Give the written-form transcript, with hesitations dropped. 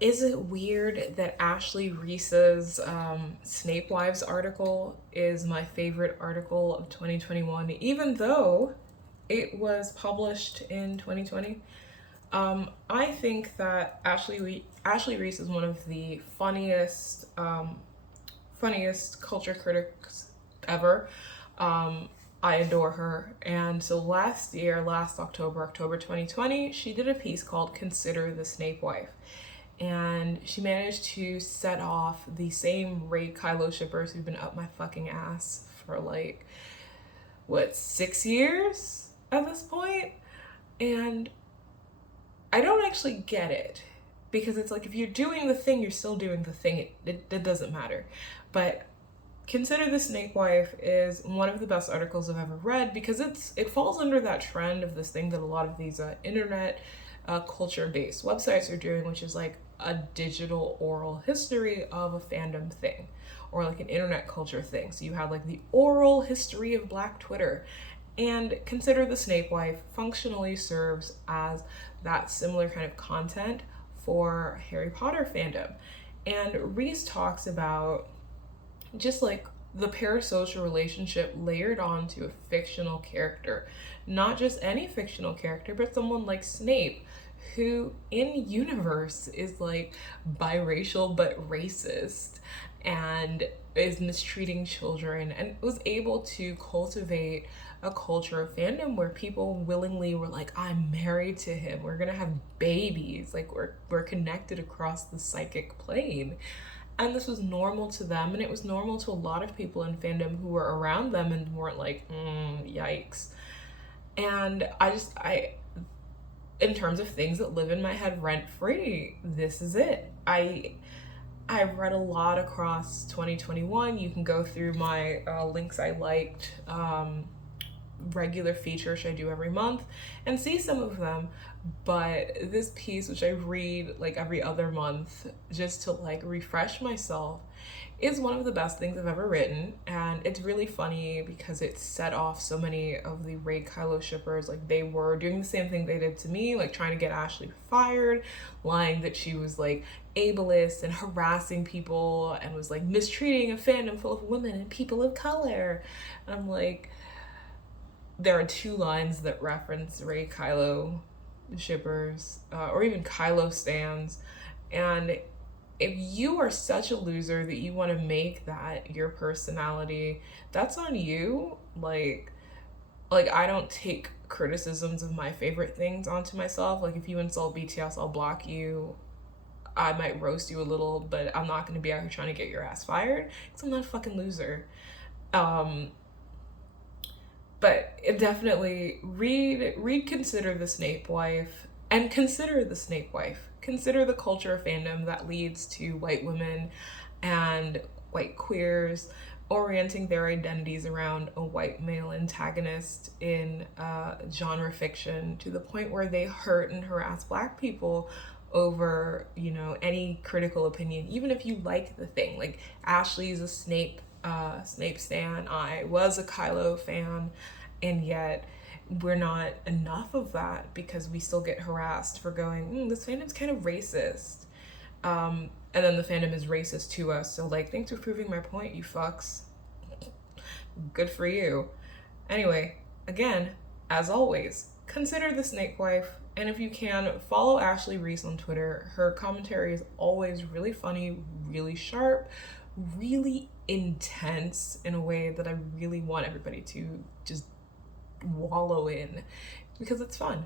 Is it weird that Ashley Reese's Snape Wives article is my favorite article of 2021, even though it was published in 2020? I think that Ashley Reese is one of the funniest culture critics ever. I adore her. And so last year, last October, October 2020, she did a piece called Consider the Snape Wife. And she managed to set off the same Ray Kylo shippers who've been up my fucking ass for like, what, 6 years at this point? And I don't actually get it because it's like if you're doing the thing, you're still doing the thing. It doesn't matter. But Consider the Snake Wife is one of the best articles I've ever read because it falls under that trend of this thing that a lot of these internet culture based websites are doing, which is like a digital oral history of a fandom thing or like an internet culture thing. So you have like the oral history of Black Twitter. And Consider the Snake Wife functionally serves as that similar kind of content for Harry Potter fandom. And Reese talks about just like the parasocial relationship layered onto a fictional character. Not just any fictional character, but someone like Snape, who in universe is like biracial but racist and is mistreating children and was able to cultivate a culture of fandom where people willingly were like, I'm married to him, we're gonna have babies, like we're connected across the psychic plane. And this was normal to them, and it was normal to a lot of people in fandom who were around them and weren't like, yikes. And in terms of things that live in my head rent free, this is it. I've read a lot across 2021. You can go through my links I liked, regular features I do every month, and see some of them. But this piece, which I read like every other month just to like refresh myself, is one of the best things I've ever written. And it's really funny because it set off so many of the Ray Kylo shippers. Like they were doing the same thing they did to me, like trying to get Ashley fired, lying that she was like ableist and harassing people and was like mistreating a fandom full of women and people of color. And I'm like, there are two lines that reference Ray Kylo shippers, or even Kylo stands. And if you are such a loser that you want to make that your personality, that's on you. Like I don't take criticisms of my favorite things onto myself. Like if you insult BTS, I'll block you. I might roast you a little, but I'm not going to be out here trying to get your ass fired because I'm not a fucking loser. Um, but it definitely read Consider the Snape Wife and Consider the Snape Wife. Consider the culture of fandom that leads to white women and white queers orienting their identities around a white male antagonist in genre fiction to the point where they hurt and harass black people over, any critical opinion, even if you like the thing. Like Ashley's a Snape stan. I was a Kylo fan, and yet we're not enough of that because we still get harassed for going, this fandom's kind of racist. And then the fandom is racist to us. So, like, thanks for proving my point, you fucks. Good for you. Anyway, again, as always, consider the Snake Wife. And if you can, follow Ashley Reese on Twitter. Her commentary is always really funny, really sharp, really intense in a way that I really want everybody to just wallow in because it's fun.